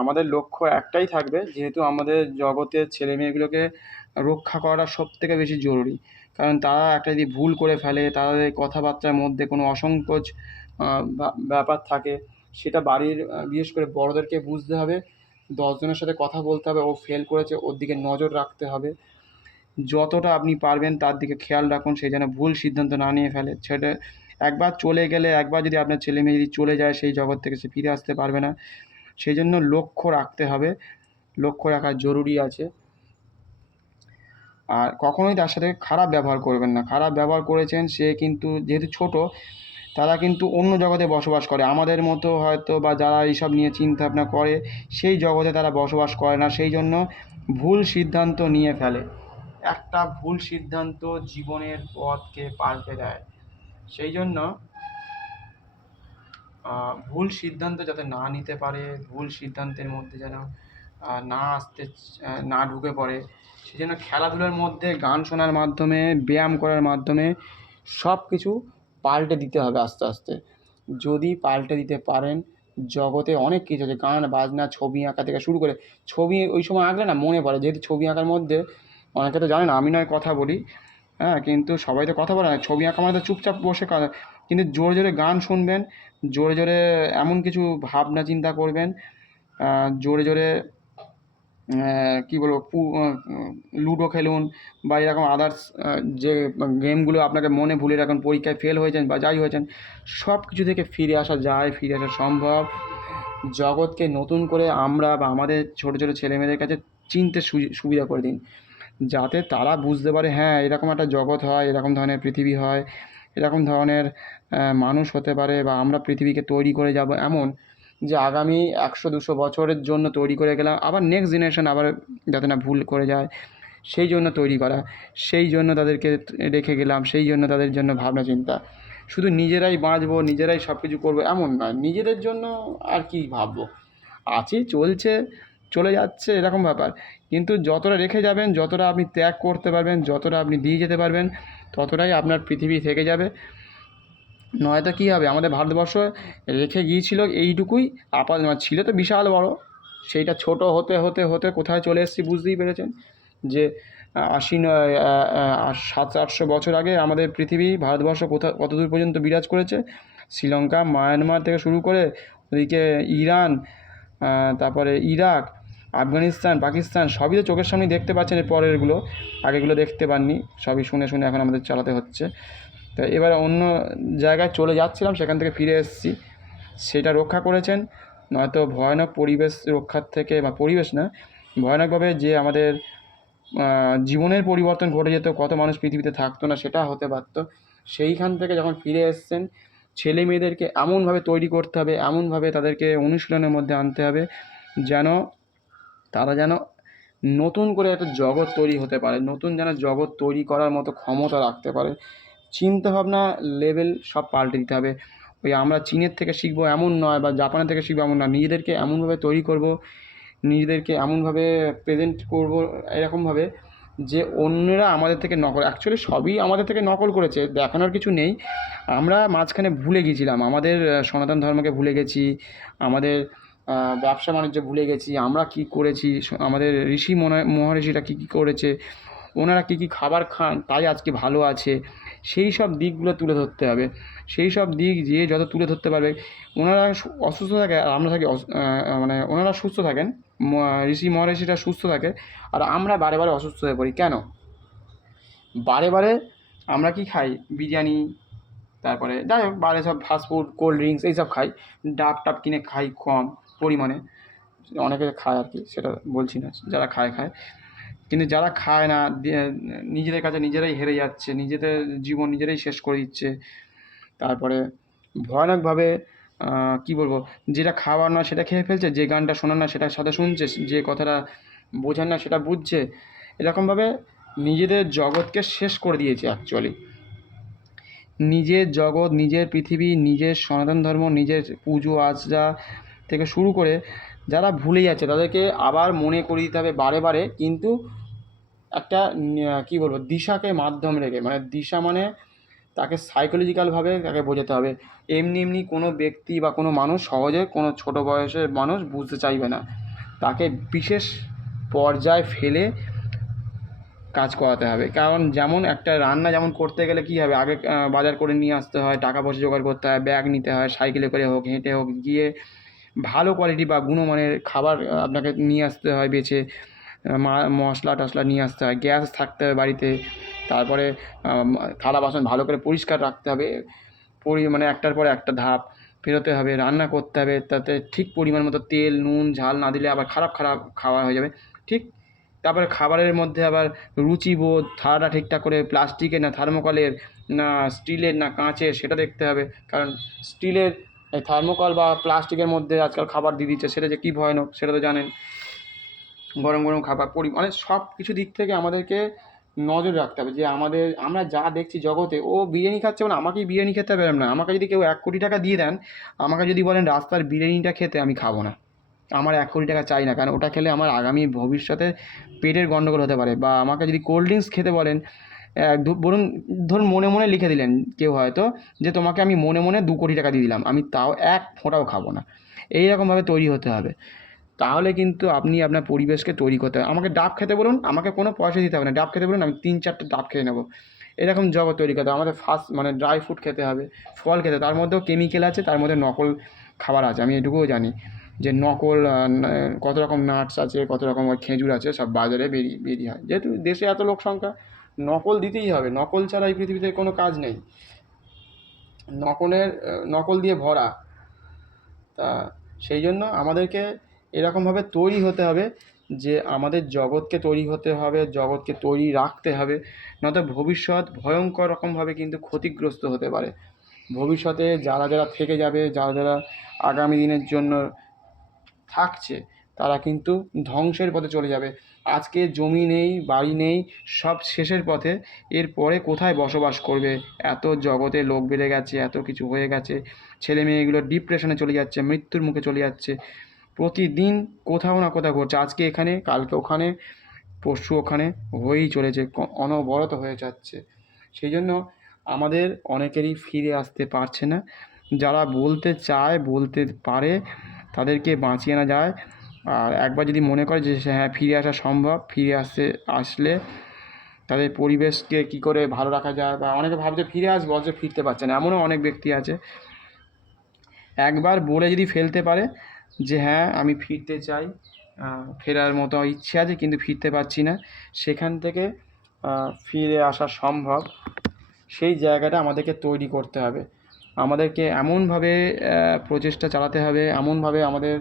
আমাদের লক্ষ্য একটাই থাকবে, যেহেতু আমাদের জগতের ছেলে মেয়েগুলোকে রক্ষা করাটা সব থেকে বেশি জরুরি। কারণ তারা একটা যদি ভুল করে ফেলে, তাদের কথাবার্তার মধ্যে কোনো অসংকোচ ব্যাপার থাকে, সেটা বাড়ির বিশেষ করে বড়োদেরকে বুঝতে হবে। 10 জনের সাথে কথা বলতে হবে, ও ফেল করেছে, ওর দিকে নজর রাখতে হবে। যতটা আপনি পারবেন তার দিকে খেয়াল রাখুন, সে যেন ভুল সিদ্ধান্ত না নিয়ে ফেলে। সেটা একবার চলে গেলে, একবার যদি আপনার ছেলে মেয়ে যদি চলে যায় সেই জগৎ থেকে, সে ফিরে আসতে পারবে না। সেই জন্য লক্ষ্য রাখতে হবে, লক্ষ্য রাখা জরুরি আছে। আর কখনোই তার সাথে খারাপ ব্যবহার করবেন না। খারাপ ব্যবহার করেছেন, সে কিন্তু যেহেতু ছোট, তারা কিন্তু অন্য জগতে বসবাস করে, আমাদের মতো হয়তো, বা যারা এইসব নিয়ে চিন্তা ভাবনা করে সেই জগতে তারা বসবাস করে না। সেই জন্য ভুল সিদ্ধান্ত নিয়ে ফেলে। একটা ভুল সিদ্ধান্ত জীবনের পথকে পাল্টে দেয়। সেই জন্য ভুল সিদ্ধান্ত যাতে না নিতে পারে, ভুল সিদ্ধান্তের মধ্যে যেন না ঢুকে পড়ে, সেজন্য খেলাধুলার মধ্যে গান শোনার মাধ্যমে, ব্যায়াম করার মাধ্যমে সব কিছু পাল্টে দিতে হবে আস্তে আস্তে। যদি পাল্টে দিতে পারেন, জগতে অনেক কিছু আছে, গান বাজনা, ছবি আঁকা থেকে শুরু করে। ছবি ওই সময় আঁকলে না মনে পড়ে, যেহেতু ছবি আঁকার মধ্যে অনেকে তো জানে না, আমি নয় কথা বলি, হ্যাঁ, কিন্তু সবাই তো কথা বলে না। ছবি আঁকা মানে তো চুপচাপ বসে কিন্তু জোরে জোরে গান শুনবেন, জোরে জোরে এমন কিছু ভাবনা চিন্তা করবেন, জোরে জোরে কী বলবো, লুডো খেলুন, বা এরকম আদার্স যে গেমগুলো আপনাকে মনে ভুলে রাখুন, পরীক্ষায় ফেল হয়েছেন বা যাই হয়েছেন, সব কিছু থেকে ফিরে আসা যায়, ফিরে আসা সম্ভব। জগৎকে নতুন করে আমরা বা আমাদের ছোটো ছোটো ছেলেমেয়েদের কাছে চিনতে সুবিধা করে দিন, যাতে তারা বুঝতে পারে, হ্যাঁ, এরকম একটা জগৎ হয়, এরকম ধরনের পৃথিবী হয়, এরকম ধরনের মানুষ হতে পারে, বা আমরা পৃথিবীকে তৈরি করে যাব এমন যে আগামী 100-200 বছরের জন্য তৈরি করে গেলাম, আবার নেক্সট জেনারেশন আবার যাতে না ভুল করে যায়, সেই জন্য তৈরি করা, সেই জন্য তাদেরকে রেখে গেলাম, সেই জন্য তাদের জন্য ভাবনা চিন্তা। শুধু নিজেরাই বাঁচবো, নিজেরাই সব কিছু করবো এমন নয়, নিজেদের জন্য আর কি ভাববো, আছি, চলছে, চলে যাচ্ছে, এরকম ব্যাপার। কিন্তু যতটা রেখে যাবেন, যতটা আপনি ত্যাগ করতে পারবেন, যতটা আপনি দিয়ে যেতে পারবেন, ততটাই আপনার পৃথিবী থেকে যাবে। নয়তো কী হবে, আমাদের ভারতবর্ষ রেখে গিয়েছিল এইটুকুই, ছিল তো বিশাল বড়, সেইটা ছোট হতে হতে হতে কোথায় চলে এসেছি বুঝতেই পেরেছেন। যে 700-800 বছর আগে আমাদের পৃথিবী, ভারতবর্ষ কত দূর পর্যন্ত বিরাজ করেছে। শ্রীলঙ্কা, মায়ানমার থেকে শুরু করে ওদিকে ইরান, তারপরে ইরাক, আফগানিস্তান, পাকিস্তান, সবই তো চোখের সামনেই দেখতে পাচ্ছেন। এর পরেরগুলো, আগেগুলো দেখতে পাননি, সবই শুনে শুনে এখন আমাদের চালাতে হচ্ছে। তো এবার অন্য জায়গায় চলে যাচ্ছিলাম, সেখান থেকে ফিরে এসেছি, সেটা রক্ষা করেছেন। নয়তো ভয়ানক পরিবেশ রক্ষার থেকে, বা পরিবেশ না, ভয়ানকভাবে যে আমাদের জীবনের পরিবর্তন ঘটে যেত, কত মানুষ পৃথিবীতে থাকতো না, সেটা হতে পারত। সেইখান থেকে যখন ফিরে এসছেন, ছেলে মেয়েদেরকে এমনভাবে তৈরি করতে হবে, এমনভাবে তাদেরকে অনুশীলনের মধ্যে আনতে হবে, যেন তারা যেন নতুন করে একটা জগৎ তৈরি হতে পারে, নতুন যেন জগৎ তৈরি করার মতো ক্ষমতা রাখতে পারে। চিন্তাভাবনা লেভেল সব পাল্টে দিতে হবে। ওই আমরা চীনের থেকে শিখবো এমন নয়, বা জাপানের থেকে শিখবো এমন নয়, নিজেদেরকে এমনভাবে তৈরি করব, নিজেদেরকে এমনভাবে প্রেজেন্ট করব, এরকমভাবে যে অন্যরা আমাদের থেকে নকল, অ্যাকচুয়ালি সবই আমাদের থেকে নকল করেছে, দেখানোর কিছু নেই। আমরা মাঝখানে ভুলে গিয়েছিলাম, আমাদের সনাতন ধর্মকে ভুলে গেছি, আমাদের ব্যবসা বাণিজ্য ভুলে গেছি, আমরা কী করেছি, আমাদের মহর্ষিরা কী কী করেছে, ওনারা কী কী খাবার খান, তাই আজকে ভালো আছে, সেই সব দিকগুলো তুলে ধরতে হবে। সেই সব দিক যে যত তুলে ধরতে পারবে, ওনারা অসুস্থ থাকে আর আমরা থাকি, মানে ওনারা সুস্থ থাকেন, মহর্ষিরা সুস্থ থাকে, আর আমরা বারে বারে অসুস্থ হয়ে পড়ি কেন? বারে বারে আমরা কি খাই, বিরিয়ানি, তারপরে যাই হোক বারে সব ফাস্টফুড, কোল্ড ড্রিঙ্কস এইসব খাই, ডাব টাব কিনে খাই কম পরিমাণে, অনেকে খায় আর কি, সেটা বলছি না, যারা খায় খায়, কিন্তু যারা খায় না, নিজেদের কাছে নিজেরাই হেরে যাচ্ছে, নিজেদের জীবন নিজেরাই শেষ করে দিচ্ছে। তারপরে ভয়ানকভাবে কী বলবো, যেটা খাওয়ার না সেটা খেয়ে ফেলছে, যে গানটা শোনার না সেটার সাথে শুনছে, যে কথাটা বোঝার না সেটা বুঝছে, এরকমভাবে নিজেদের জগৎকে শেষ করে দিয়েছে অ্যাকচুয়ালি। নিজের জগৎ, নিজের পৃথিবী, নিজের সনাতন ধর্ম, নিজের পুজো আচরা থেকে শুরু করে যারা ভুলে যাচ্ছে তাদেরকে আবার মনে করিয়ে দিতে হবে বারে বারে, কিন্তু একটা কী বলবো, দিশাকে মাধ্যম রেখে, মানে দিশা মানে তাকে সাইকোলজিক্যালভাবে তাকে বোঝাতে হবে। এমনি এমনি কোনো ব্যক্তি বা কোনো মানুষ সহজে কোনো ছোটো বয়সের মানুষ বুঝতে চাইবে না। তাকে বিশেষ পর্যায়ে ফেলে কাজ করাতে হবে। কারণ যেমন একটা রান্না যেমন করতে গেলে কী হবে, আগে বাজার করে নিয়ে আসতে হয়, টাকা পয়সা জোগাড় করতে হয়, ব্যাগ নিতে হয়, সাইকেলে করে হোক হেঁটে হোক গিয়ে ভালো কোয়ালিটি বা গুণমানের খাবার আপনাকে নিয়ে আসতে হয় বেছে, মশলা টশলা নিয়ে আসতে হয়, গ্যাস থাকতে হবে বাড়িতে, তারপরে থালা বাসন ভালো করে পরিষ্কার রাখতে হবে, মানে একটার পর একটা ধাপ পেরোতে হবে, রান্না করতে হবে, তাতে ঠিক পরিমাণ মতো তেল নুন ঝাল না দিলে আবার খারাপ খারাপ খাওয়া হয়ে যাবে। ঠিক তারপরে খাবারের মধ্যে আবার রুচিবোধ, থালাটা ঠিকঠাক করে প্লাস্টিকের না থার্মোকলের না স্টিলের না কাঁচের সেটা দেখতে হবে। কারণ স্টিলের থার্মোকল বা প্লাস্টিকের মধ্যে আজকাল খাবার দিয়ে দিচ্ছে, সেটা যে কী ভয়ানক সেটা তো জানেন। গরম গরম খাবার মানে সব কিছু দিক থেকে আমাদেরকে নজর রাখতে হবে যে আমরা যা দেখছি জগতে, ও বিরিয়ানি খাচ্ছে মানে আমাকেই বিরিয়ানি খেতে হবে না। আমাকে যদি কেউ 1 কোটি টাকা দিয়ে দেন, আমাকে যদি বলেন রাস্তার বিরিয়ানিটা খেতে, আমি খাবো না। আমার 1 কোটি টাকা চাই না, কারণ ওটা খেলে আমার আগামী ভবিষ্যতে পেটের গণ্ডগোল হতে পারে। বা আমাকে যদি কোল্ড ড্রিঙ্কস খেতে বলেন, ধরুন মনে মনে লিখে দিলেন কেউ হয়তো যে তোমাকে আমি মনে মনে 2 কোটি টাকা দিয়ে দিলাম, আমি তাও 1 ফোঁটাও খাবো না। এইরকমভাবে তৈরি হতে হবে। তাহলে কিন্তু আপনি আপনার পরিবেশকে তৈরি করতে হবে। আমাকে ডাব খেতে বলুন, আমাকে কোনো পয়সা দিতে হবে না, ডাব খেতে বলুন, আমি 3-4টে ডাব খেয়ে নেবো। এরকম জগৎ তৈরি করতে হবে। আমাদের মানে ড্রাই ফ্রুট খেতে হবে, ফল খেতে হবে। তার মধ্যেও কেমিক্যাল আছে, তার মধ্যে নকল খাবার আছে, আমি এটুকুও জানি যে নকল কত রকম নাটস আছে, কত রকম খেজুর আছে, সব বাজারে বেরিয়ে হয়। যেহেতু দেশে এত লোক সংখ্যা, নকল দিতেই হবে। নকল ছাড়া এই পৃথিবীতে কোনো কাজ নেই। নকল দিয়ে ভরা। তা সেই জন্য আমাদেরকে এরকমভাবে তৈরি হতে হবে যে আমাদের জগৎকে তৈরি হতে হবে, জগৎকে তৈরি রাখতে হবে, নয়তো ভবিষ্যৎ ভয়ঙ্কর রকমভাবে কিন্তু ক্ষতিগ্রস্ত হতে পারে। ভবিষ্যতে যারা যারা থেকে যাবে, যারা যারা আগামী দিনের জন্য থাকছে, তারা কিন্তু ধ্বংসের পথে চলে যাবে। আজকে জমি নেই, বাড়ি নেই, সব শেষের পথে। এরপরে কোথায় বসবাস করবে? এত জগতে লোক বেড়ে গেছে, এত কিছু হয়ে গেছে, ছেলে মেয়েগুলো ডিপ্রেশনে চলে যাচ্ছে, মৃত্যুর মুখে চলে যাচ্ছে। প্রতিদিন কোথাও না কোথাও ঘটছে, আজকে এখানে কালকে ওখানে পরশু ওখানে হয়েই চলেছে, অনবরত হয়ে যাচ্ছে। সেই জন্য আমাদের অনেকেরই ফিরে আসতে পারছে না। যারা বলতে চায়, বলতে পারে, তাদেরকে বাঁচিয়ে আনা যায়। আর একবার যদি মনে করে যে হ্যাঁ ফিরে আসা সম্ভব, ফিরে আসলে তাদের পরিবেশকে কী করে ভালো রাখা যায়, বা অনেকে ভাবছে ফিরে আসবো অথচ ফিরতে পারছে না, এমনও অনেক ব্যক্তি আছে। একবার বলে যদি ফেলতে পারে যে হ্যাঁ আমি ফিরতে চাই, ফেরার মতো ইচ্ছে আছে কিন্তু ফিরতে পারছি না, সেখান থেকে ফিরে আসা সম্ভব। সেই জায়গাটা আমাদেরকে তৈরি করতে হবে। আমাদেরকে এমনভাবে প্রচেষ্টা চালাতে হবে, এমনভাবে আমাদের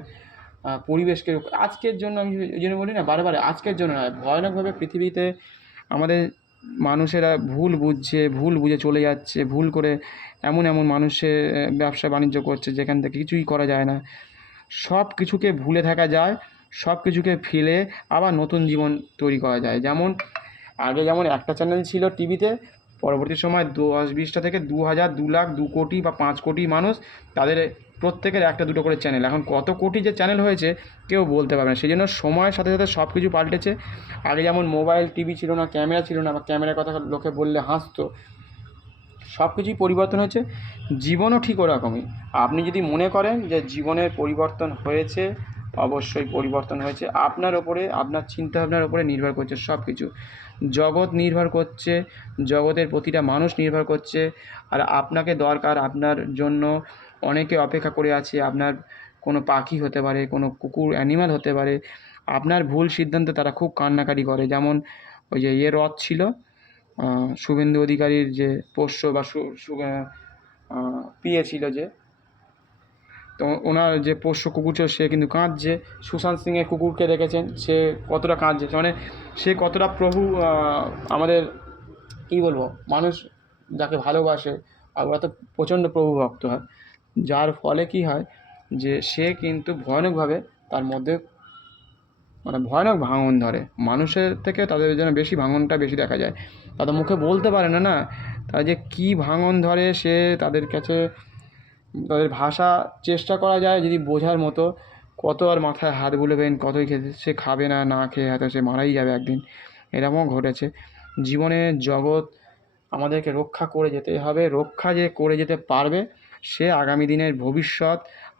পরিবেশকে আজকের জন্য, আমি ওই জন্য বলি না বারে বারে, আজকের জন্য নয়, ভয়ানকভাবে পৃথিবীতে আমাদের মানুষেরা ভুল বুঝে চলে যাচ্ছে, ভুল করে এমন এমন মানুষের ব্যবসা বাণিজ্য করছে যেখান থেকে কিছুই করা যায় না। সব কিছুকে ভুলে থাকা যায়, সব কিছুকে ফেলে আবার নতুন জীবন তৈরি করা যায়। যেমন আগে যেমন একটা চ্যানেল ছিল টিভিতে, পরবর্তী সময় 10-20টা থেকে 2000, 2 লাখ, 2 কোটি বা 5 কোটি মানুষ, তাদের প্রত্যেকের 1-2টো করে চ্যানেল। এখন কত কোটি যে চ্যানেল হয়েছে কেউ বলতে পারবে না। সেই জন্য সময়ের সাথে সাথে সব কিছু পাল্টেছে। আগে যেমন মোবাইল টিভি ছিল না, ক্যামেরা ছিল না, বা ক্যামেরার কথা লোকে বললে হাসতো, সব কিছুই পরিবর্তন হয়েছে। জীবনও ঠিক ওরকমই। আপনি যদি মনে করেন যে জীবনের পরিবর্তন হয়েছে, অবশ্যই পরিবর্তন হয়েছে। আপনার ওপরে, আপনার চিন্তাভাবনার ওপরে নির্ভর করছে সব কিছু। জগৎ নির্ভর করছে, জগতের প্রতিটা মানুষ নির্ভর করছে। আর আপনাকে দরকার, আপনার জন্য অনেকে অপেক্ষা করে আছে। আপনার কোনো পাখি হতে পারে, কোনো কুকুর অ্যানিম্যাল হতে পারে। আপনার ভুল সিদ্ধান্তে তারা খুব কান্নাকাটি করে। যেমন ওই যে রথ ছিল, শুভেন্দু অধিকারীর যে পোষ্য বা পিএ ছিল যে, তো ওনার যে পোষ্য কুকুর ছিল সে কিন্তু কাঁদছে। সুশান্ত সিংয়ের কুকুরকে দেখেছেন, সে কতটা কাঁদছে, মানে সে কতটা প্রভু, আমাদের কী বলবো, মানুষ যাকে ভালোবাসে আর ওরা তো প্রচণ্ড প্রভু ভক্ত হয়, যার ফলে কী হয় যে সে কিন্তু ভয়ানকভাবে তার মধ্যে মানে ভয়ানক ভাঙন ধরে। মানুষের থেকে তাদের যেন বেশি ভাঙনটা বেশি দেখা যায়। তাদের মুখে বলতে পারে না, না তারা যে কী ভাঙন ধরে, সে তাদের কাছে তাদের ভাষা চেষ্টা করা যায় যদি বোঝার মতো। কত আর মাথায় হাত বুলাবেন, কতই খেতে, সে খাবে না, না খেয়ে হয়তো সে মারাই যাবে একদিন। এরকমও ঘটেছে জীবনে। জগৎ আমাদেরকে রক্ষা করে যেতে হবে। রক্ষা যে করে যেতে পারবে সে আগামী দিনের ভবিষ্যৎ,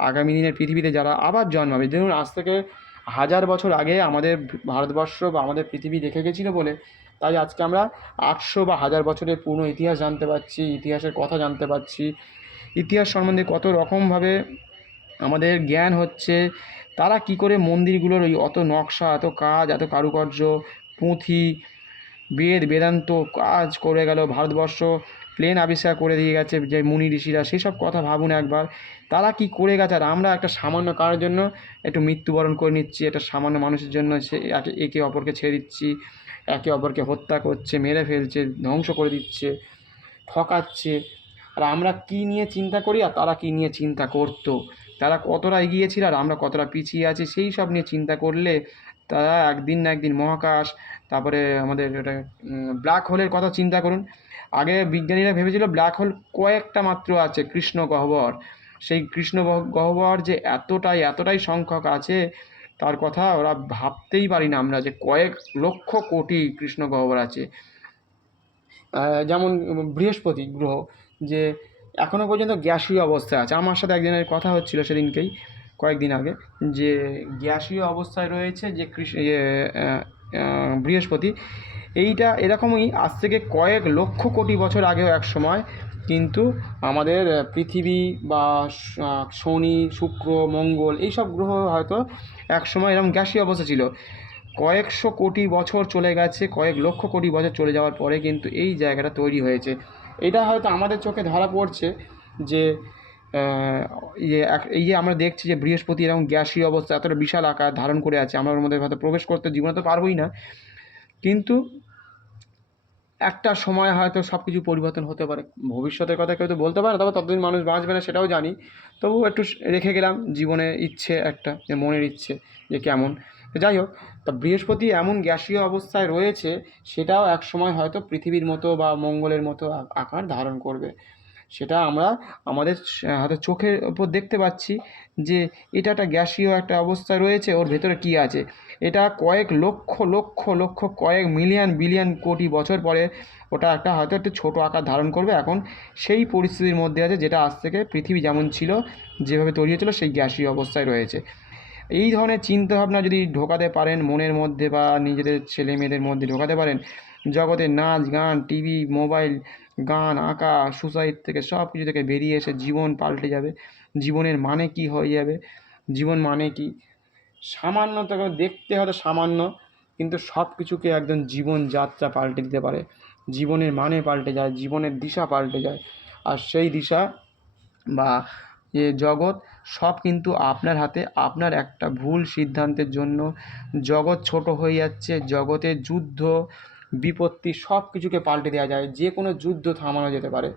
আগামী দিনের পৃথিবীতে যারা আবার জন্মাবে, ধরুন আজ থেকে 1000 বছর আগে আমাদের ভারতবর্ষ বা আমাদের পৃথিবী রেখে গেছিলো বলে তাই আজকে আমরা 800 বা 1000 বছরের পুরনো ইতিহাস জানতে পারছি, ইতিহাসের কথা জানতে পারছি। ইতিহাস সম্বন্ধে কত রকমভাবে আমাদের জ্ঞান হচ্ছে। তারা কি করে মন্দিরগুলোর ওই অত নকশা, এত কাজ, এত কারুকার্য, পুঁথি, বেদান্ত কাজ করে গেল। ভারতবর্ষ প্লেন আবিষ্কার করে দিয়ে গেছে যে মুনি ঋষিরা, সেসব কথা ভাবুন একবার। তারা কি করে গেছে, আর আমরা একটা সামান্য কারোর জন্য একটু মৃত্যুবরণ করে নিচ্ছি, একটা সামান্য মানুষের জন্য সে একে অপরকে ছেড়ে দিচ্ছি, একে অপরকে হত্যা করছে, মেরে ফেলছে, ধ্বংস করে দিচ্ছে, ঠকাচ্ছে। আর আমরা কি নিয়ে চিন্তা করি আর তারা কি নিয়ে চিন্তা করতো, তারা কতটা এগিয়েছিল আর আমরা কতটা পিছিয়ে আছি, সেই সব নিয়ে চিন্তা করলে তারা একদিন না একদিন মহাকাশ, তারপরে আমাদের এটা ব্ল্যাক হোলের কথা চিন্তা করুন। আগে বিজ্ঞানীরা ভেবেছিল ব্ল্যাক হোল কয়েকটা মাত্র আছে, কৃষ্ণ গহ্বর। সেই কৃষ্ণ গহ্বর যে এতটাই সংখ্যক আছে, তার কথা ওরা ভাবতেই পারি না আমরা, যে কয়েক লক্ষ কোটি কৃষ্ণ গহ্বর আছে। যেমন বৃহস্পতি গ্রহ, যে এখনও পর্যন্ত গ্যাসীয় অবস্থায় আছে। আমার সাথে একজনের কথা হচ্ছিল সেদিনকেই, কয়েকদিন আগে, যে গ্যাসীয় অবস্থায় রয়েছে যে বৃহস্পতি। এইটা এরকমই আজ থেকে কয়েক লক্ষ কোটি বছর আগেও এক সময় কিন্তু আমাদের পৃথিবী বা শনি, শুক্র, মঙ্গল এইসব গ্রহ হয়তো এক সময় এরকম গ্যাসীয় অবস্থা ছিল। কয়েকশো কোটি বছর চলে গেছে, কয়েক লক্ষ কোটি বছর চলে যাওয়ার পরে কিন্তু এই জায়গাটা তৈরি হয়েছে। এটা হয়তো আমাদের চোখে ধরা পড়ছে যে এই যে আমরা দেখছি যে বৃহস্পতি এরকম গ্যাসীয় অবস্থা এতটা বিশাল আকার ধারণ করে আছে, আমরা ওর মধ্যে হয়তো প্রবেশ করতে জীবনে তো পারবোই না, কিন্তু একটা সময় হয়তো সব কিছু পরিবর্তন হতে পারে। ভবিষ্যতের কথা কেউ তো বলতে পারে, তবে ততদিন মানুষ বাঁচবে না সেটাও জানি, তবুও একটু রেখে গেলাম জীবনে ইচ্ছে, একটা যে মনের ইচ্ছে যে কেমন। যাই হোক, তা বৃহস্পতি এমন গ্যাসীয় অবস্থায় রয়েছে, সেটাও এক সময় হয়তো পৃথিবীর মতো বা মঙ্গলের মতো আকার ধারণ করবে। সেটা আমরা আমাদের হয়তো চোখের ওপর দেখতে পাচ্ছি যে এটা একটা গ্যাসীয় একটা অবস্থায় রয়েছে, ওর ভেতরে কী আছে। এটা কয়েক লক্ষ লক্ষ লক্ষ কয়েক মিলিয়ন বিলিয়ন কোটি বছর পরে ওটা একটা হয়তো একটু ছোটো আকার ধারণ করবে। এখন সেই পরিস্থিতির মধ্যে আছে যেটা আজ থেকে পৃথিবী যেমন ছিল, যেভাবে তৈরি হয়েছিল, সেই গ্যাসীয় অবস্থায় রয়েছে। এই ধরনের চিন্তাভাবনা যদি ঢোকাতে পারেন মনের মধ্যে বা নিজেদের ছেলে মেয়েদের মধ্যে ঢোকাতে পারেন, জগতে নাচ গান, টিভি, মোবাইল, গান, আঁকা, সুসাইড থেকে সব কিছু থেকে বেরিয়ে এসে জীবন পাল্টে যাবে। জীবনের মানে কি হয়ে যাবে, জীবন মানে কি, সামান্য তাকে দেখতে হয়তো সামান্য, কিন্তু সব কিছুকে একদম জীবনযাত্রা পাল্টে দিতে পারে। জীবনের মানে পাল্টে যায়, জীবনের দিশা পাল্টে যায়। আর সেই দিশা বা যে জগৎ, সব কিন্তু আপনার হাতে। আপনার একটা ভুল সিদ্ধান্তের জন্য জগৎ ছোট হয়ে যাচ্ছে। জগতের যুদ্ধ বিপত্তি সব কিছুকে পাল্টে দেওয়া যায়, যে কোনো যুদ্ধ থামানো যেতে পারে।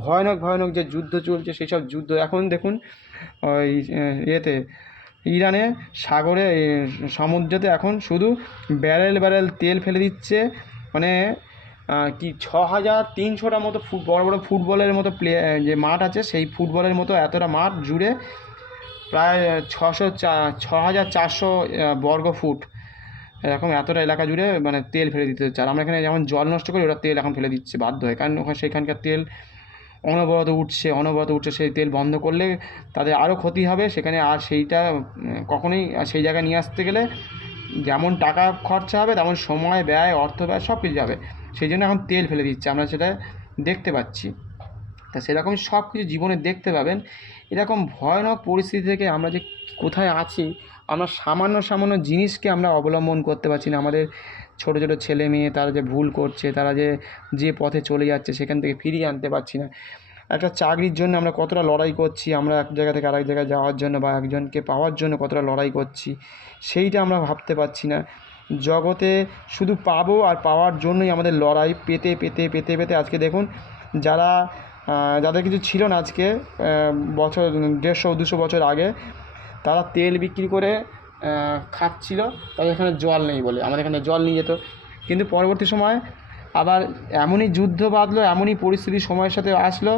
ভয়ানক ভয়ানক যে যুদ্ধ চলছে, সেই সব যুদ্ধ এখন দেখুন ওই ইয়েতে ইরানে সাগরে সমুদ্রেতে এখন শুধু ব্যারেল ব্যারেল তেল ফেলে দিচ্ছে। মানে কি 6300টা মতো বড় বড় ফুটবলের মতো যে মাঠ আছে, সেই ফুটবলের মতো এতটা মাঠ জুড়ে প্রায় 6400 বর্গ ফুট এরকম এতটা এলাকা জুড়ে মানে তেল ফেলে দিতে হচ্ছে। আর আমরা এখানে যেমন জল নষ্ট করি, ওরা তেল এখন ফেলে দিচ্ছে বাধ্য হয়ে, কারণ ওখানে সেখানকার তেল অনবরত উঠছে। সেই তেল বন্ধ করলে তাদের আরও ক্ষতি হবে সেখানে। আর সেইটা কখনোই সেই জায়গায় নিয়ে আসতে গেলে যেমন টাকা খরচা হবে, তেমন সময় ব্যয়, অর্থ ব্যয় সব কিছু যাবে। সেই জন্য এখন তেল ফেলে দিচ্ছে, আমরা সেটা দেখতে পাচ্ছি। তা সেরকমই সব কিছু জীবনে দেখতে পাবেন। এরকম ভয়ানক পরিস্থিতি থেকে আমরা যে কোথায় আছি, আমরা সামান্য সামান্য জিনিসকে আমরা অবলম্বন করতে পারছি না। আমাদের ছোটো ছোটো ছেলে মেয়ে তারা যে ভুল করছে, তারা যে পথে চলে যাচ্ছে, সেখান থেকে ফিরিয়ে আনতে পারছি না। একটা চাকরির জন্য আমরা কতটা লড়াই করছি, আমরা এক জায়গা থেকে আরেক জায়গায় যাওয়ার জন্য বা একজনকে পাওয়ার জন্য কতটা লড়াই করছি, সেইটা আমরা ভাবতে পারছি না। জগতে শুধু পাবো আর পাওয়ার জন্যই আমাদের লড়াই। পেতে পেতে পেতে পেতে আজকে দেখুন, যাদের কিছু ছিল না আজকে বছর 150-200 বছর আগে, তারা তেল বিক্রি করে খাচ্ছিল, তাদের এখানে জল নেই বলে। আমাদের এখানে জল নিয়ে যেত, কিন্তু পরবর্তী সময় আবার এমনই যুদ্ধ বাঁধলো, এমনই পরিস্থিতি সময়ের সাথে আসলো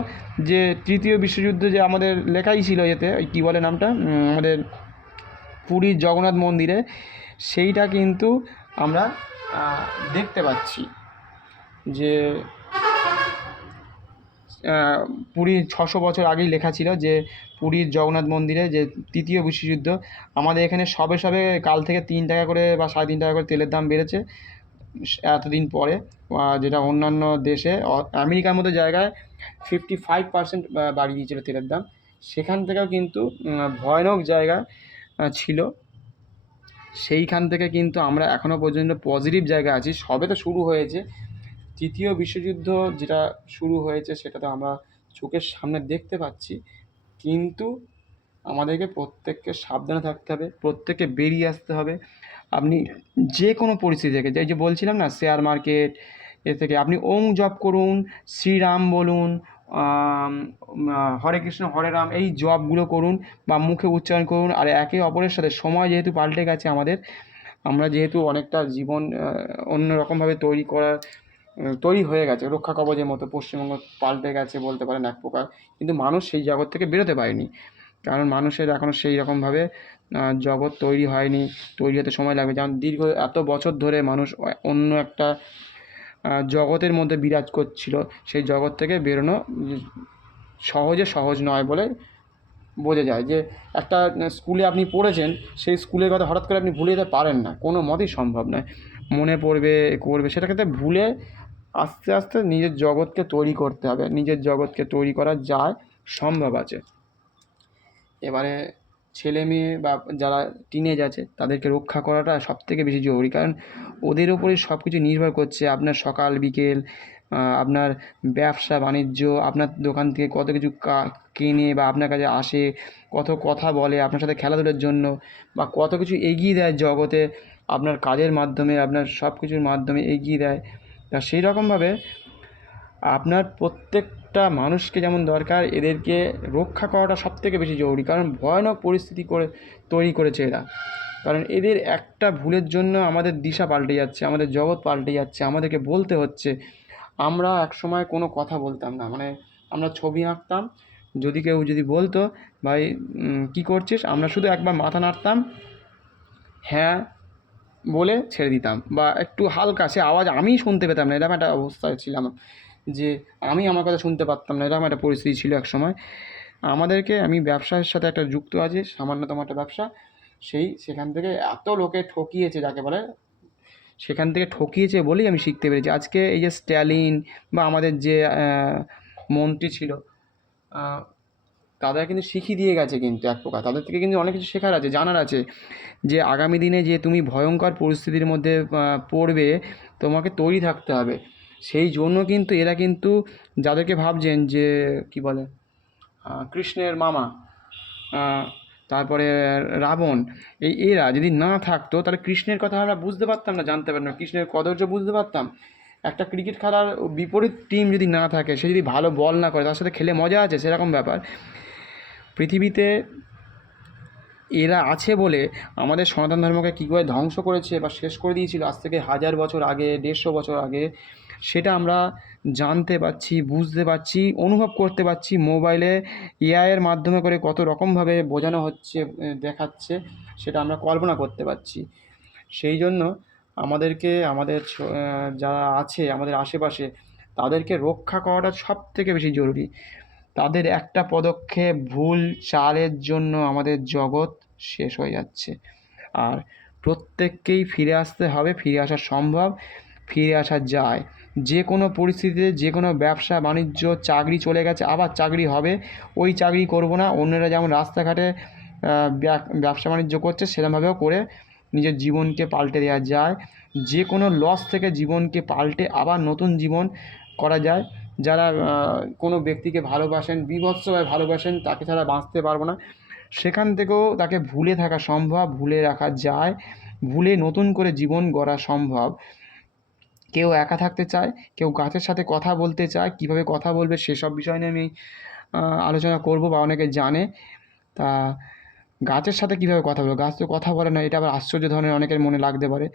যে তৃতীয় বিশ্বযুদ্ধ, যে আমাদের লেখাই ছিল এতে, ওই কী বলে নামটা, আমাদের পুরীর জগন্নাথ মন্দিরে, সেইটা কিন্তু আমরা দেখতে পাচ্ছি যে পুরীর 600 বছর আগেই লেখা ছিল যে পুরীর জগন্নাথ মন্দিরে যে তৃতীয় বিশ্বযুদ্ধ, আমাদের এখানে সবে সবে কাল থেকে 3 টাকা করে বা 3.5 টাকা করে তেলের দাম বেড়েছে এতদিন পরে। যেটা অন্যান্য দেশে আমেরিকার মতো জায়গায় 55% বাড়িয়ে দিয়েছিল তেলের দাম। সেখান থেকেও কিন্তু ভয়ানক জায়গা ছিল। সেইখান থেকে কিন্তু আমরা এখনও পর্যন্ত পজিটিভ জায়গায় আছি। সবে তো শুরু হয়েছে, তৃতীয় বিশ্বযুদ্ধ যেটা শুরু হয়েছে সেটা তো আমরা চোখের সামনে দেখতে পাচ্ছি, কিন্তু আমাদেরকে প্রত্যেককে সাবধানে থাকতে হবে, প্রত্যেককে বেরিয়ে আসতে হবে। আপনি যে কোনো পরিস্থিতি থেকে, এই যে বলছিলাম না শেয়ার মার্কেট, এ থেকে আপনি ওং জপ করুন, শ্রীরাম বলুন, হরে কৃষ্ণ হরে রাম, এই জপগুলো করুন বা মুখে উচ্চারণ করুন। আর একে অপরের সাথে, সময় যেহেতু পাল্টে গেছে আমাদের, আমরা যেহেতু অনেকটা জীবন অন্যরকমভাবে তৈরি হয়ে গেছে, রক্ষা কবচের মতো পশ্চিমবঙ্গ পাল্টে গেছে বলতে পারেন এক প্রকার, কিন্তু মানুষ সেই জগৎ থেকে বেরোতে পারেনি, কারণ মানুষের এখনও সেই রকমভাবে জগৎ তৈরি হয়নি, তৈরি হতে সময় লাগবে। যেমন দীর্ঘ এত বছর ধরে মানুষ অন্য একটা জগতের মধ্যে বিরাজ করছিল, সেই জগৎ থেকে বেরোনো সহজ নয় বলে বোঝা যায়। যে একটা স্কুলে আপনি পড়েছেন, সেই স্কুলের কথা হঠাৎ করে আপনি ভুলে যেতে পারেন না, কোনো মতেই সম্ভব নয়। মনে পড়বে করবে, সেটাকে ভুলে আস্তে আস্তে নিজের জগৎকে তৈরি করতে হবে। নিজের জগৎকে তৈরি করা যায়, সম্ভব আছে। এবারে ছেলে মেয়ে বা যারা টিনেজ আছে তাদেরকে রক্ষা করাটা সবথেকে বেশি জরুরি, কারণ ওদের ওপরেই সব কিছু নির্ভর করছে। আপনার সকাল বিকেল, আপনার ব্যবসা বাণিজ্য, আপনার দোকান থেকে কত কিছু কেনে বা আপনার কাছে আসে, কত কথা বলে আপনার সাথে খেলাধুলার জন্য, বা কত কিছু এগিয়ে দেয় জগতে আপনার কাজের মাধ্যমে, আপনার সব কিছুর মাধ্যমে এগিয়ে দেয়। তা সেই রকমভাবে আপনার প্রত্যেকটা মানুষকে যেমন দরকার, এদেরকে রক্ষা করাটা সবথেকে বেশি জরুরি, কারণ ভয়ানক পরিস্থিতি তৈরি করেছে এরা। কারণ এদের একটা ভুলের জন্য আমাদের দিশা পাল্টে যাচ্ছে, আমাদের জগৎ পাল্টে যাচ্ছে, আমাদেরকে বলতে হচ্ছে। আমরা একসময় কোনো কথা বলতাম না, মানে আমরা ছবি আঁকতাম, যদি কেউ বলতো ভাই কী করছিস, আমরা শুধু একবার মাথা নাড়তাম, হ্যাঁ বলে ছেড়ে দিতাম, বা একটু হালকা সে আওয়াজ আমি শুনতে পেতাম না, এরকম একটা অবস্থায় ছিলাম যে আমি আমার কথা শুনতে পারতাম না, এরকম একটা পরিস্থিতি ছিল এক সময়। আমাদেরকে, আমি ব্যবসার সাথে একটা যুক্ত আছি, সামান্যতম একটা ব্যবসা, সেখান থেকে এত লোকে ঠকিয়েছে যাকে বলে, সেখান থেকে ঠকিয়েছে বলেই আমি শিখতে পেরেছি। আজকে এই যে স্ট্যালিন বা আমাদের যে মন্ত্রী ছিল, তারা কিন্তু শিখিয়ে দিয়ে গেছে, কিন্তু এক প্রকার তাদের থেকে কিন্তু অনেক কিছু শেখার আছে, জানার আছে, যে আগামী দিনে যে তুমি ভয়ঙ্কর পরিস্থিতির মধ্যে পড়বে, তোমাকে তৈরি থাকতে হবে। সেই জন্য কিন্তু এরা কিন্তু যাদেরকে ভাবছেন যে কি বলে কৃষ্ণের মামা, তারপরে রাবণ, এরা যদি না থাকতো তাহলে কৃষ্ণের কথা আমরা বুঝতে পারতাম না, জানতে পারতাম না, কৃষ্ণের কদর্য বুঝতে পারতাম। একটা ক্রিকেট খেলার বিপরীত টিম যদি না থাকে, সে যদি ভালো বল না করে, তার সাথে খেলে মজা আছে, সেরকম ব্যাপার। পৃথিবীতে এরা আছে বলে আমাদের সনাতন ধর্মকে কী করে ধ্বংস করেছে বা শেষ করে দিয়েছিল আজ থেকে 1000 বছর আগে, 150 বছর আগে, সেটা আমরা জানতে পারছি, বুঝতে পারছি, অনুভব করতে পারছি। মোবাইলে এআইয়ের মাধ্যমে করে কত রকমভাবে বোঝানো হচ্ছে, দেখাচ্ছে, সেটা আমরা কল্পনা করতে পারছি। সেই জন্য আমাদেরকে আমাদের যারা আছে আমাদের আশেপাশে, তাদেরকে রক্ষা করাটা সবথেকে বেশি জরুরি। তাদের একটা পদক্ষেপ ভুল চালের জন্য আমাদের জগৎ শেষ হয়ে যাচ্ছে। আর প্রত্যেককেই ফিরে আসতে হবে, ফিরে আসা সম্ভব, ফিরে আসা যায়। যে কোনো পরিস্থিতিতে, যে কোনো ব্যবসা বাণিজ্য, চাকরি চলে গেছে আবার চাকরি হবে, ওই চাকরি করব না। অন্যরা যেমন রাস্তাঘাটে ব্যবসা বাণিজ্য করছে, সেরকমভাবেও করে নিজের জীবনকে পাল্টে দেওয়া যায়। যে কোনো লস থেকে জীবনকে পাল্টে আবার নতুন জীবন করা যায়। যারা কোনো ব্যক্তিকে ভালোবাসেন, বীভৎসভাবে ভালোবাসেন, তাকে ছাড়া বাঁচতে পারবো না, সেখান থেকেও তাকে ভুলে থাকা সম্ভব, ভুলে রাখা যায়, ভুলে নতুন করে জীবন গড়া সম্ভব। কেউ একা থাকতে চায়, কেউ গাছের সাথে কথা বলতে চায়, কীভাবে কথা বলবে সেসব বিষয় নিয়ে আমি আলোচনা করব, বা অনেকে জানে। তা গাছের সাথে কীভাবে কথা বলবো, গাছ তো কথা বলে না, এটা আবার আশ্চর্য ধরনের অনেকের মনে লাগতে পারে,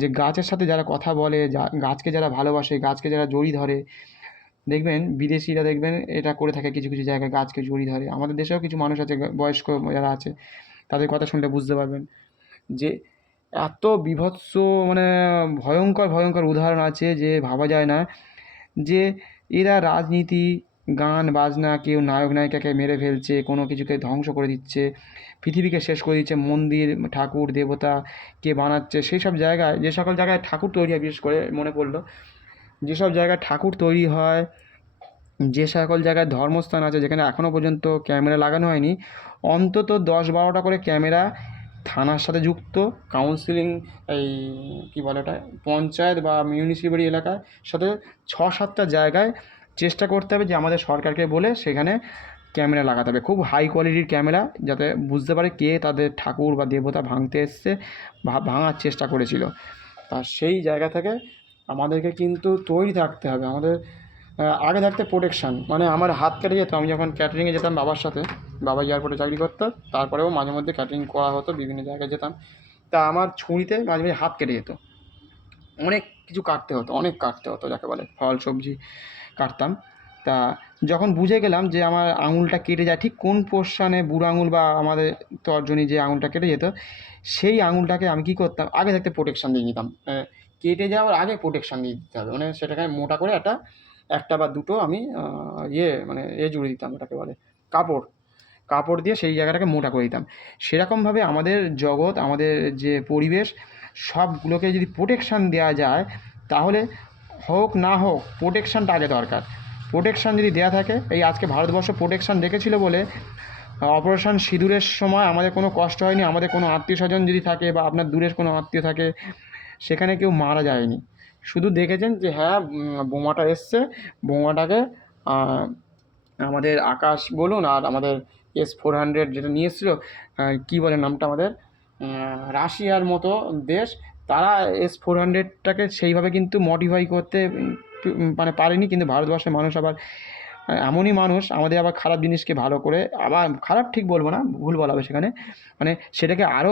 যে গাছের সাথে যারা কথা বলে, গাছকে যারা ভালোবাসে, গাছকে যারা জড়িয়ে ধরে, দেখবেন বিদেশিরা দেখবেন এটা করে থাকে, কিছু কিছু জায়গায় গাছকে জড়িয়ে ধরে। আমাদের দেশেও কিছু মানুষ আছে, বয়স্ক যারা আছে, তাদের কথা শুনলে বুঝতে পারবেন যে এত বীভৎস, মানে ভয়ঙ্কর ভয়ঙ্কর উদাহরণ আছে যে ভাবা যায় না, যে এরা রাজনীতি গান বাজনা, কেউ নায়ক নায়িকাকে মেরে ফেলছে, কোনো কিছুকে ধ্বংস করে দিচ্ছে, পৃথিবীকে শেষ করে দিচ্ছে, মন্দির ঠাকুর দেবতা কে বানাচ্ছে। সেই সব জায়গায়, যে সকল জায়গায় ঠাকুর তৈরি হয়, বিশেষ করে মনে পড়লো, যেসব জায়গায় ঠাকুর তৈরি হয়, যে সকল জায়গায় ধর্মস্থান আছে যেখানে এখনও পর্যন্ত ক্যামেরা লাগানো হয়নি, অন্তত 10-12টা করে ক্যামেরা থানার সাথে যুক্ত, কাউন্সিলিং, এই কী বলে ওটা, পঞ্চায়েত বা মিউনিসিপ্যালিটি এলাকার সাথে 6-7টা জায়গায় চেষ্টা করতে হবে যে আমাদের সরকারকে বলে সেখানে ক্যামেরা লাগাতে হবে, খুব হাই কোয়ালিটির ক্যামেরা, যাতে বুঝতে পারে কে তাদের ঠাকুর বা দেবতা ভাঙতে এসছে, ভাঙার চেষ্টা করেছিল। তা সেই জায়গা থেকে আমাদেরকে কিন্তু তৈরি থাকতে হবে। আমাদের আগে থাকতে প্রোটেকশান, মানে আমার হাত কেটে যেত। আমি যখন ক্যাটারিংয়ে যেতাম বাবার সাথে, বাবা এয়ারপোর্টে চাকরি করতো, তারপরেও মাঝে মধ্যে ক্যাটারিং করা হতো, বিভিন্ন জায়গায় যেতাম। তা আমার ছুরিতে মাঝে মাঝে হাত কেটে যেত, অনেক কিছু কাটতে হতো, অনেক কাটতে হতো, যাকে বলে ফল সবজি কাটতাম। তা যখন বুঝে গেলাম যে আমার আঙুলটা কেটে যায়, ঠিক কোন পোর্শনে, বুড়ো আঙুল বা আমাদের তর্জনী যে আঙুলটা কেটে যেত, সেই আঙুলটাকে আমি কী করতাম, আগে থাকতে প্রোটেকশান দিয়ে নিতাম। কেটে যাওয়ার আগে প্রোটেকশান দিয়ে দিতে হবে, মানে সেটাকে মোটা করে একটা বা দুটো আমি মানে জুড়ে দিতাম, ওটাকে বলে কাপড় দিয়ে সেই জায়গাটাকে মোটা করে দিতাম। সেরকমভাবে আমাদের জগৎ, আমাদের যে পরিবেশ, সবগুলোকে যদি প্রোটেকশান দেওয়া যায়, তাহলে হোক না হোক প্রোটেকশানটা আগে দরকার। প্রোটেকশান যদি দেওয়া থাকে, এই আজকে ভারতবর্ষ প্রোটেকশান রেখেছিল বলে অপারেশন সিঁদুরের সময় আমাদের কোনো কষ্ট হয়নি। আমাদের কোনো আত্মীয় স্বজন যদি থাকে বা আপনার দূরের কোনো আত্মীয় থাকে, সেখানে কেউ মারা যায়নি। শুধু দেখেছেন যে হ্যাঁ, বোমাটা এসছে, বোমাটাকে আমাদের আকাশ বলুন আর আমাদের S-400 যেটা নিয়ে এসেছিলো, কী বলে নামটা, আমাদের রাশিয়ার মতো দেশ, তারা S-400টাকে সেইভাবে কিন্তু মডিফাই করতে মানে পারেনি। কিন্তু ভারতবর্ষের মানুষ আবার এমনই মানুষ, আমাদের আবার খারাপ জিনিসকে ভালো করে, আবার খারাপ ঠিক বলবো না, ভুল বলা হবে সেখানে, মানে সেটাকে আরও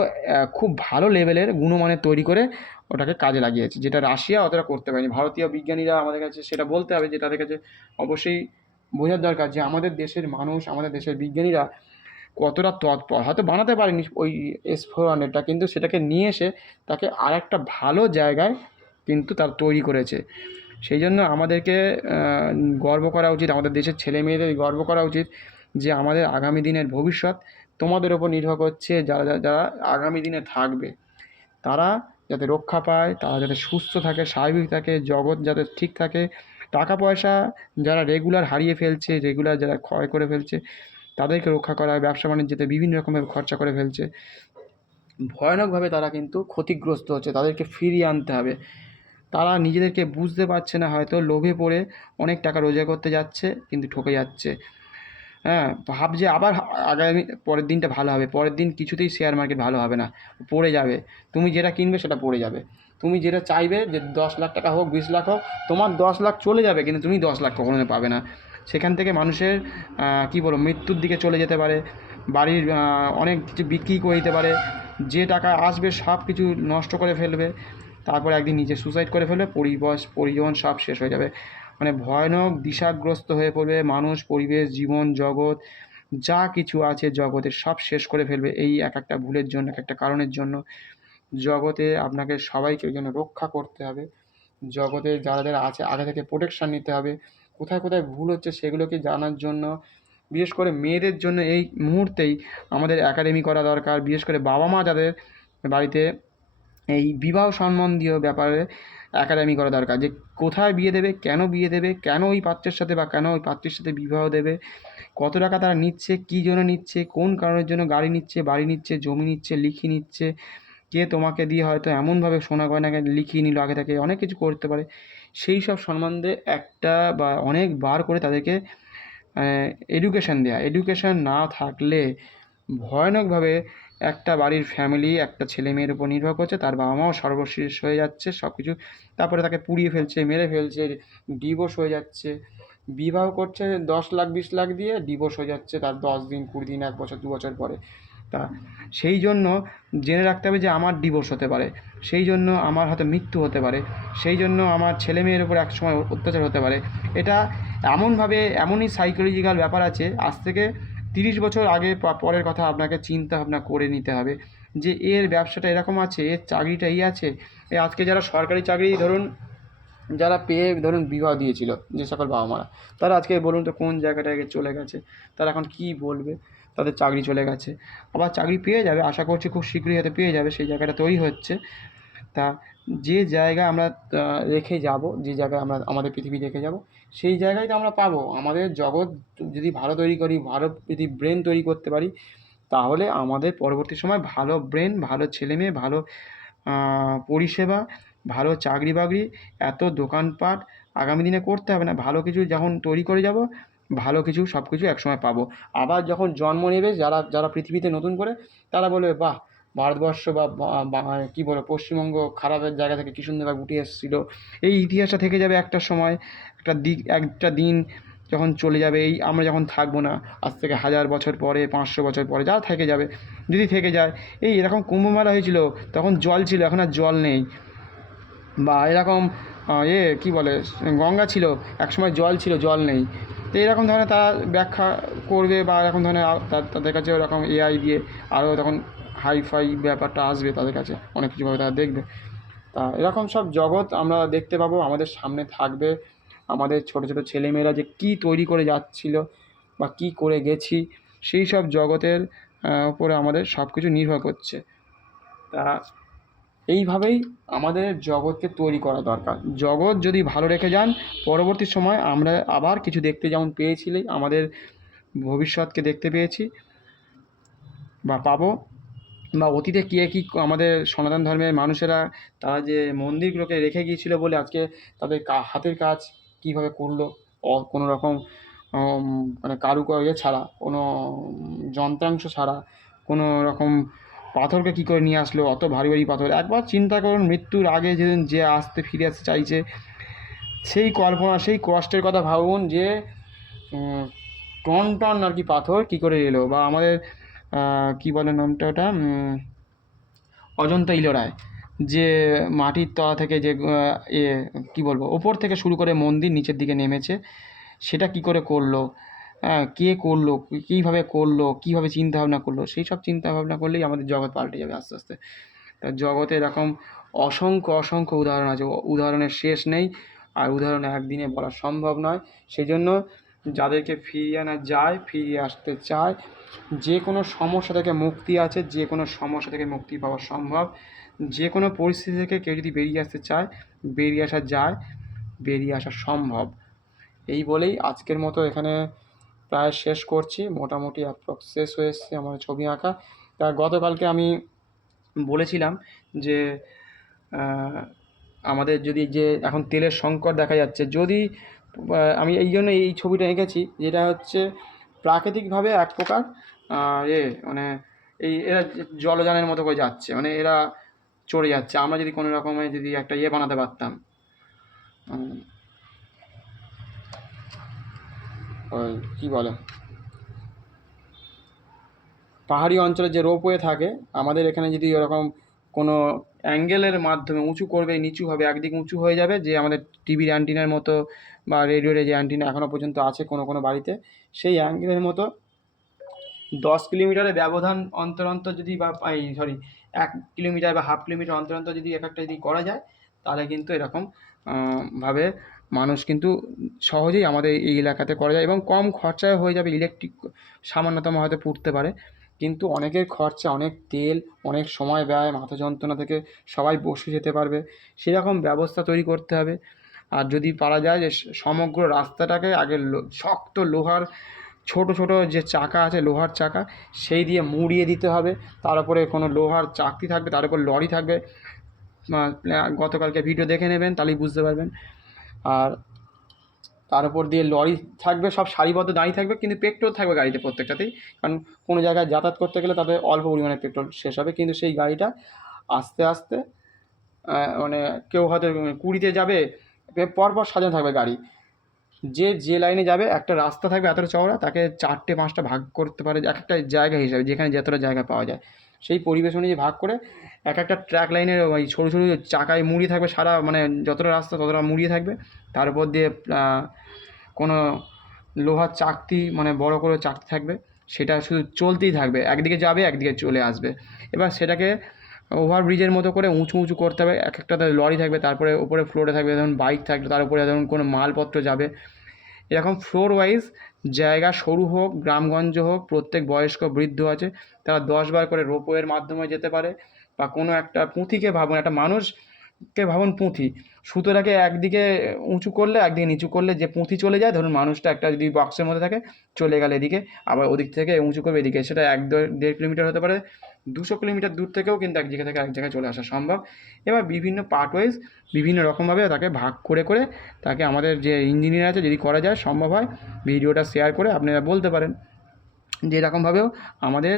খুব ভালো লেভেলের গুণমানের তৈরি করে ওটাকে কাজে লাগিয়েছে, যেটা রাশিয়া অতটা করতে পারেনি। ভারতীয় বিজ্ঞানীরা আমাদের কাছে সেটা বলতে হবে, যে তাদের কাছে অবশ্যই বোঝার দরকার যে আমাদের দেশের মানুষ, আমাদের দেশের বিজ্ঞানীরা কতটা তৎপর। হয়তো বানাতে পারেনি ওই S-400টা, কিন্তু সেটাকে নিয়ে এসে তাকে আর একটা ভালো জায়গায় কিন্তু তার তৈরি করেছে। সেই জন্য আমাদেরকে গর্ব করা উচিত, আমাদের দেশের ছেলে মেয়েদের গর্ব করা উচিত যে আমাদের আগামী দিনের ভবিষ্যৎ তোমাদের ওপর নির্ভর করছে। যারা আগামী দিনে থাকবে, তারা যাতে রক্ষা পায়, তারা যাতে সুস্থ থাকে, স্বাভাবিক থাকে, জগৎ যাতে ঠিক থাকে। টাকা পয়সা যারা রেগুলার হারিয়ে ফেলছে, রেগুলার যারা ক্ষয় করে ফেলছে, তাদেরকে রক্ষা করা, ব্যবসা বাণিজ্যতে বিভিন্ন রকমভাবে খরচা করে ফেলছে, ভয়ানকভাবে তারা কিন্তু ক্ষতিগ্রস্ত হচ্ছে, তাদেরকে ফিরিয়ে আনতে হবে। তারা নিজেদেরকে বুঝতে পারছে না, হয়তো লোভে পড়ে অনেক টাকা রোজগার করতে যাচ্ছে, কিন্তু ঠকে যাচ্ছে। হ্যাঁ, ভাবছে আবার আগামী পরের দিনটা ভালো হবে, পরের দিন কিছুতেই শেয়ার মার্কেট ভালো হবে না, পড়ে যাবে। তুমি যেটা কিনবে সেটা পড়ে যাবে। তুমি যেটা চাইবে যে 10 লাখ টাকা হোক, 20 লাখ হোক, তোমার 10 লাখ চলে যাবে, কিন্তু তুমি 10 লাখ কখনো পাবে না। সেখান থেকে মানুষের কী বলবো, মৃত্যুর দিকে চলে যেতে পারে, বাড়ির অনেক কিছু বিক্রি করে দিতে পারে, যে টাকা আসবে সব কিছু নষ্ট করে ফেলবে, তারপর একদিন নিজে সুসাইড করে ফেলবে, পরিজন সব শেষ হয়ে যাবে। মানে ভয়ানক দিশাগ্রস্ত হয়ে পড়বে মানুষ, পরিবেশ, জীবন জগৎ, যা কিছু আছে জগতের সব শেষ করে ফেলবে এই এক একটা ভুলের জন্য, এক একটা কারণের জন্য। জগতে আপনাকে সবাইকে ওই জন্য রক্ষা করতে হবে। জগতে যারা আছে আগে থেকে প্রোটেকশান নিতে হবে। কোথায় কোথায় ভুল হচ্ছে সেগুলোকে জানার জন্য, বিশেষ করে মেয়েদের জন্য এই মুহূর্তেই আমাদের একাডেমি করা দরকার। বিশেষ করে বাবা মা যাদের বাড়িতে এই বিবাহ সম্বন্ধীয় ব্যাপারে একাডেমি করা দরকার, যে কোথায় বিয়ে দেবে, কেন বিয়ে দেবে, কেন ওই পাত্রের সাথে বা কেন ওই পাত্রীর সাথে বিবাহ দেবে, কত টাকা তারা নিচ্ছে, কী জন্য নিচ্ছে, কোন কারণের জন্য গাড়ি নিচ্ছে, বাড়ি নিচ্ছে, জমি নিচ্ছে, লিখিয়ে নিচ্ছে, কে তোমাকে দিয়ে হয়তো এমনভাবে সোনা গয়নাকে লিখিয়ে নিল, আগে থেকে অনেক কিছু করতে পারে। সেই সব সম্বন্ধে একটা বা অনেকবার করে তাদেরকে এডুকেশান দেওয়া। এডুকেশান না থাকলে ভয়ানকভাবে একটা বাড়ির ফ্যামিলি একটা ছেলে মেয়ের উপর নির্ভর করছে, তার বাবা মাও সর্বশেষ হয়ে যাচ্ছে সব কিছু, তারপরে তাকে পুড়িয়ে ফেলছে, মেরে ফেলছে, ডিভোর্স হয়ে যাচ্ছে। বিবাহ করছে 10 লাখ 20 লাখ দিয়ে, ডিভোর্স হয়ে যাচ্ছে তার 10 দিন, 20 দিন, 1 বছর, 2 বছর পরে। তা সেই জন্য জেনে রাখতে হবে যে আমার ডিভোর্স হতে পারে, সেই জন্য আমার হয়তো মৃত্যু হতে পারে, সেই জন্য আমার ছেলে মেয়ের উপর একসময় অত্যাচার হতে পারে। এটা এমনভাবে, এমনই সাইকোলজিক্যাল ব্যাপার আছে, আজ থেকে 30 বছর আগে পরের কথা আপনাকে চিন্তা ভাবনা করে নিতে হবে, যে এর ব্যবসাটা এরকম আছে, এর চাকরিটা এই আছে। আজকে যারা সরকারি চাকরি ধরুন যারা পেয়ে ধরুন বিবাহ দিয়েছিল যে সকল বাবা মারা, তারা আজকে বলুন তো কোন জায়গাটায় চলে গেছে, তারা এখন কী বলবে? তাদের চাকরি চলে গেছে, আবার চাকরি পেয়ে যাবে, আশা করছি খুব শীঘ্রই হয়তো পেয়ে যাবে, সেই জায়গাটা তৈরি হচ্ছে। তা যে জায়গায় আমরা রেখে যাব, যে জায়গায় আমরা আমাদের পৃথিবী রেখে যাব, সেই জায়গায় তো আমরা পাবো। আমাদের জগৎ যদি ভালো তৈরি করি, ভালো যদি ব্রেন তৈরি করতে পারি, তাহলে আমাদের পরবর্তী সময় ভালো ব্রেন, ভালো ছেলেমেয়ে, ভালো পরিষেবা, ভালো চাকরি বাকরি, এত দোকানপাট আগামী দিনে করতে হবে না। ভালো কিছু যখন তৈরি করে যাব, ভালো কিছু সব কিছু একসময় পাবো। আবার যখন জন্ম নেবে যারা যারা পৃথিবীতে নতুন করে, তারা বলবে বাহ, ভারতবর্ষ বা কী বলো, পশ্চিমবঙ্গ খারাপের জায়গা থেকে কী সুন্দরভাবে উঠে এসেছিলো। এই ইতিহাসটা থেকে যাবে একটা সময়, একটা দিন যখন চলে যাবে, এই আমরা যখন থাকবো না, আজ থেকে 1000 বছর পরে, 500 বছর পরে যারা থেকে যাবে, যদি থেকে যায়, এই এরকম কুম্ভমেলা হয়েছিল, তখন জল ছিল, এখন আর জল নেই। বা এরকম কী বলে, গঙ্গা ছিল, একসময় জল ছিল, জল নেই। তো এরকম ধরনের তারা ব্যাখ্যা করবে, বা এরকম ধরনের তাদের কাছে ওরকম এআই দিয়ে আরও তখন হাইফাই ব্যাপারটা আসবে তাদের কাছে, অনেক কিছুভাবে তারা দেখবে। তা এরকম সব জগৎ আমরা দেখতে পাবো, আমাদের সামনে থাকবে। আমাদের ছোটো ছোটো ছেলেমেয়েরা যে কী তৈরি করে যাচ্ছিল বা কী করে গেছি, সেই সব জগতের উপরে আমাদের সব কিছু নির্ভর করছে। তা এইভাবেই আমাদের জগৎকে তৈরি করা দরকার। জগৎ যদি ভালো রেখে যান, পরবর্তী সময় আমরা আবার কিছু দেখতে যেমন পেয়েছিলি, আমাদের ভবিষ্যৎকে দেখতে পেয়েছি বা পাবো, বা অতীতে কে কী আমাদের সনাতন ধর্মের মানুষেরা, তারা যে মন্দিরগুলোকে রেখে গিয়েছিল বলে আজকে তাদের হাতের কাজ কীভাবে করলো, কোনো রকম মানে কারুকার্য ছাড়া, কোনো যন্ত্রাংশ ছাড়া, কোনো রকম পাথরকে কী করে নিয়ে আসলো, অত ভারী ভারী পাথর। একবার চিন্তা করুন, মৃত্যুর আগে যেদিন যে ফিরে আসতে চাইছে, সেই কল্পনা, সেই কষ্টের কথা ভাবুন, যে টন টন আর কি পাথর কী করে এলো। বা আমাদের কী বলে নামটা ওটা, অজন্তা ইলোরায় যে মাটির তলা থেকে যে কী বলবো, ওপর থেকে শুরু করে মন্দির নিচের দিকে নেমেছে, সেটা কী করে করলো, কে করলো, কীভাবে করলো, কীভাবে চিন্তাভাবনা করলো, সেই সব চিন্তাভাবনা করলেই আমাদের জগৎ পাল্টে যাবে আস্তে আস্তে। তা জগতে এরকম অসংখ্য অসংখ্য উদাহরণ আছে, উদাহরণের শেষ নেই, আর উদাহরণ একদিনে বলা সম্ভব নয়। সেই জন্য যাদেরকে ফিরিয়ে আনা যায়, ফিরিয়ে আসতে চায়, যে কোনো সমস্যা থেকে মুক্তি আছে, যে কোনো সমস্যা থেকে মুক্তি পাওয়া সম্ভব। যে কোনো পরিস্থিতি থেকে কেউ যদি বেরিয়ে আসতে চায়, বেরিয়ে আসা যায়, বেরিয়ে আসা সম্ভব। এই বলেই আজকের মতো এখানে প্রায় শেষ করছি। মোটামুটি অ্যাপ্রক্স শেষ হয়ে এসছে আমার ছবি আঁকা। তা গতকালকে আমি বলেছিলাম যে আমাদের যদি যে এখন তেলের সংকট দেখা যাচ্ছে, যদি আমি এই জন্য এই ছবিটা এঁকেছি, যেটা হচ্ছে প্রাকৃতিকভাবে এক প্রকার মানে এরা জলযানের মতো করে যাচ্ছে, মানে এরা চড়ে যাচ্ছে। আমরা যদি কোনো রকমে যদি একটা বানাতে পারতাম, কী বলে, পাহাড়ি অঞ্চলে যে রোপওয়ে থাকে, আমাদের এখানে যদি ওরকম কোনো অ্যাঙ্গেলের মাধ্যমে উঁচু করবে, নিচু হবে, একদিক উঁচু হয়ে যাবে, যে আমাদের টিভির অ্যান্টিনার মতো বা রেডিওর যে অ্যান্টিনা এখনও পর্যন্ত আছে কোনো কোনো বাড়িতে, সেই অ্যাঙ্গেলের মতো 10 কিলোমিটারের ব্যবধান অন্তর অন্তর যদি, বা 1 কিলোমিটার বা হাফ কিলোমিটার অন্তর অন্তর যদি এক একটা যদি করা যায়, তাহলে কিন্তু এরকম ভাবে মানুষ কিন্তু সহজেই আমাদের এই এলাকাতে করা যায়, এবং কম খরচায় হয়ে যাবে। ইলেকট্রিক সামান্যতম হয়তো পুড়তে পারে, কিন্তু অনেকের খরচা, অনেক তেল, অনেক সময় ব্যয়, মাথা যন্ত্রণা থেকে সবাই বসে যেতে পারবে, সেরকম ব্যবস্থা তৈরি করতে হবে। আর যদি পারা যায় যে সমগ্র রাস্তাটাকে আগে শক্ত লোহার ছোট ছোট যে চাকা আছে, লোহার চাকা, সেই দিয়ে মুড়িয়ে দিতে হবে। তার উপরে কোনো লোহার চাকতি থাকবে, তার উপর লরি থাকবে। গতকালকে ভিডিও দেখে নেবেন, তাহলেই বুঝতে পারবেন। আর তার উপর দিয়ে লরি থাকবে, সব সারিবদ্ধ দাঁড়িয়ে থাকবে, কিন্তু পেট্রোল থাকবে গাড়িতে প্রত্যেকটাতেই। কারণ কোনো জায়গায় যাতায়াত করতে গেলে তাদের অল্প পরিমাণে পেট্রোল শেষ হবে, কিন্তু সেই গাড়িটা আস্তে আস্তে মানে কেউ হয়তো 20-তে যাবে, পরপর সাজানো থাকবে গাড়ি। যে লাইনে যাবে, একটা রাস্তা থাকবে এতটা চওড়া, তাকে 4টে-5টা ভাগ করতে পারে এক একটা জায়গা হিসাবে, যেখানে যতটা জায়গা পাওয়া যায় সেই পরিবেশ অনুযায়ী ভাগ করে এক একটা ট্র্যাক লাইনের ওই সরু সরু চাকায় মুড়িয়ে থাকবে, সারা মানে যতটা রাস্তা ততটা মুড়িয়ে থাকবে। তার উপর দিয়ে কোনো লোহার চাকতি, মানে বড় করে চাকতি থাকবে, সেটা শুধু চলতেই থাকবে, একদিকে যাবে একদিকে চলে আসবে। এবার সেটাকে ওভারব্রিজের মতো করে উঁচু উঁচু করতে হবে, এক একটাতে লরি থাকবে, তারপরে ওপরে ফ্লোরে থাকবে ধরুন বাইক থাকবে, তার উপরে ধরুন কোনো মালপত্র যাবে, এরকম ফ্লোর ওয়াইজ জায়গা, সরু হোক গ্রামগঞ্জ হোক, প্রত্যেক বয়স্ক বৃদ্ধ আছে তারা 10 বার করে রোপওয়ের মাধ্যমে যেতে পারে। বা কোনো একটা পুঁথিকে ভাবুন, একটা মানুষকে ভাবুন পুঁথি, সুতোটাকে একদিকে উঁচু করলে একদিকে নিচু করলে যে পুঁথি চলে যায়, ধরুন মানুষটা একটা যদি বক্সের মধ্যে থাকে চলে গেলে এদিকে, আবার ওদিক থেকে উঁচু করবে এদিকে, সেটা 1-1.5 কিলোমিটার হতে পারে, 200 কিলোমিটার দূর থেকেও কিন্তু এক জায়গা থেকে এক জায়গায় চলে আসা সম্ভব। এবার বিভিন্ন পার্ট ওয়াইজ বিভিন্ন রকমভাবে তাকে ভাগ করে করে তাকে আমাদের যে ইঞ্জিনিয়ার আছে যদি করা যায় সম্ভব হয়, ভিডিওটা শেয়ার করে আপনারা বলতে পারেন যে এরকমভাবেও আমাদের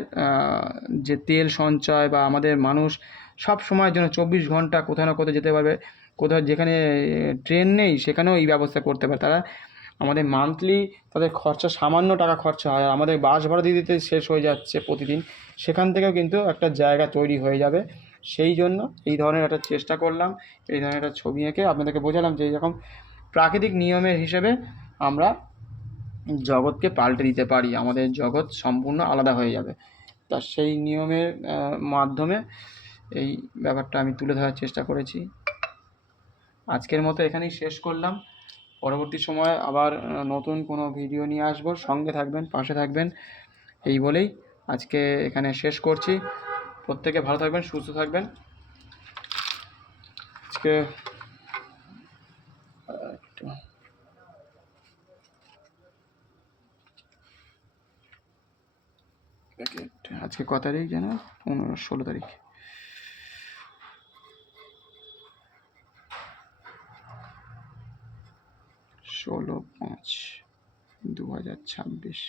যে তেল সঞ্চয় বা আমাদের মানুষ সব সময়ের জন্য 24 ঘন্টা কোথাও না কোথাও যেতে পারবে, কোথাও যেখানে ট্রেন নেই সেখানেও এই ব্যবস্থা করতে পারে তারা। আমাদের মান্থলি তাদের খরচা সামান্য টাকা খরচা হয়, আর আমাদের বাস ভাড়া দিতে দিতে শেষ হয়ে যাচ্ছে প্রতিদিন, সেখান থেকেও কিন্তু একটা জায়গা তৈরি হয়ে যাবে। সেই জন্য এই ধরনের একটা চেষ্টা করলাম, এই ধরনের একটা ছবি এঁকে আপনাদেরকে বোঝালাম যে এরকম প্রাকৃতিক নিয়মের হিসেবে আমরা জগৎকে পাল্টে দিতে পারি, আমাদের জগৎ সম্পূর্ণ আলাদা হয়ে যাবে। তা সেই নিয়মের মাধ্যমে এই ব্যাপারটা আমি তুলে ধরার চেষ্টা করেছি। আজকের মতো এখানেই শেষ করলাম, পরবর্তী সময়ে আবার নতুন কোনো ভিডিও নিয়ে আসবো, সঙ্গে থাকবেন, পাশে থাকবেন, এই বলেই আজকে এখানে শেষ করছি। প্রত্যেকে ভালো থাকবেন, সুস্থ থাকবেন। আজকে একটু আজকে ক তারিখ যেন, 16 তারিখ, 16/5/2026।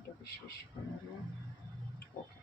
এটাকে শেষ করে দেবো। ওকে।